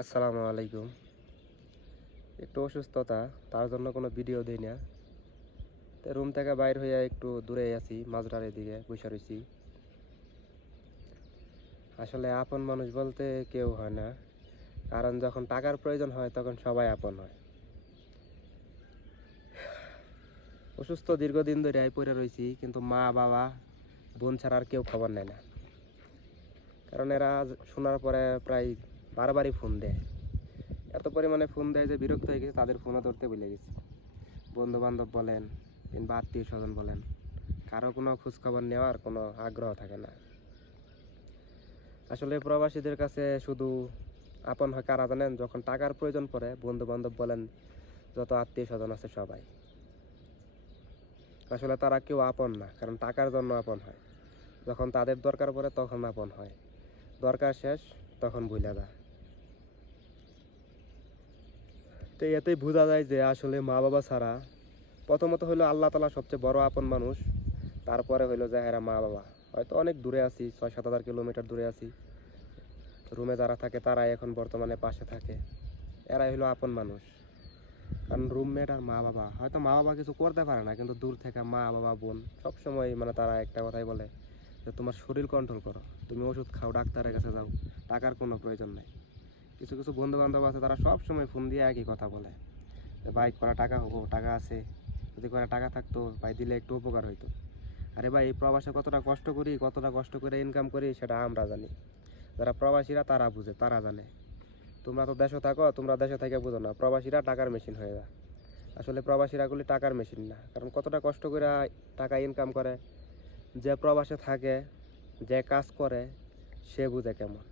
আসসালামু আলাইকুম। একটু অসুস্থতা, তার জন্য কোনো ভিডিও দিই না। রুম থেকে বাইর হয়ে একটু দূরে আছি মাঝরার এদিকে বসে রয়েছি আসলে আপন মানুষ বলতে কেউ হয় না। কারণ যখন টাকার প্রয়োজন হয়, তখন সবাই আপন হয়। অসুস্থ দীর্ঘদিন ধরে আই পড়ে রয়েছি কিন্তু মা, বাবা, বোন ছাড়া আর কেউ খবর নেয় না। কারণ এরা শোনার পরে প্রায় বারবারই ফোন দেয়। এত পরিমাণে ফোন দেয় যে বিরক্ত হয়ে গেছে, তাদের ফোনও ধরতে ভুলে গেছি। বন্ধু বান্ধব বলেন, কিংবা আত্মীয় স্বজন বলেন, কারও কোনো খোঁজখবর নেওয়ার কোনো আগ্রহ থাকে না। আসলে প্রবাসীদের কাছে শুধু আপন হয় কারা জানেন, যখন টাকার প্রয়োজন পড়ে বন্ধু বান্ধব বলেন, যত আত্মীয় স্বজন আছে সবাই। আসলে তারা কেউ আপন না, কারণ টাকার জন্য আপন হয়। যখন তাদের দরকার পড়ে, তখন আপন হয়। দরকার শেষ, তখন ভুলে যায়। তো এতেই বোঝা যায় যে আসলে মা বাবা ছাড়া প্রথমত হলো আল্লাহ তালা সবচেয়ে বড় আপন মানুষ, তারপরে হইল যে হ্যাঁ মা বাবা হয়তো অনেক দূরে আছি ছয় সাত হাজার কিলোমিটার দূরে আছি। রুমে যারা থাকে তারাই এখন বর্তমানে পাশে থাকে। এরাই হলো আপন মানুষ। কারণ রুমমেট আর মা বাবা হয়তো মা বাবা কিছু করতে পারে না, কিন্তু দূর থেকে মা বাবা বোন সবসময় মানে তারা একটা কথাই বলে যে, তোমার শরীর কন্ট্রোল করো। তুমি ওষুধ খাও, ডাক্তারের কাছে যাও। টাকার কোনো প্রয়োজন নাই। কিছু কিছু বন্ধু বান্ধব আছে, তারা সব সময় ফোন দিয়ে একই কথা বলে। ভাই করা টাকা হব, টাকা আছে। যদি করে টাকা থাকতো, ভাই দিলে একটু উপকার হইতো। আরে ভাই, এই প্রবাসে কতটা কষ্ট করি, কতটা কষ্ট করে ইনকাম করি, সেটা আমরা জানি। যারা প্রবাসীরা, তারা বুঝে, তারা জানে। তোমরা তো দেশে থাকো, তোমরা দেশে থেকে বুঝো না, প্রবাসীরা টাকার মেশিন হয়ে যায়। আসলে প্রবাসীরা গুলি টাকার মেশিন না, কারণ কতটা কষ্ট করে টাকা ইনকাম করে। যে প্রবাসে থাকে, যে কাজ করে, সে বুঝে কেমন।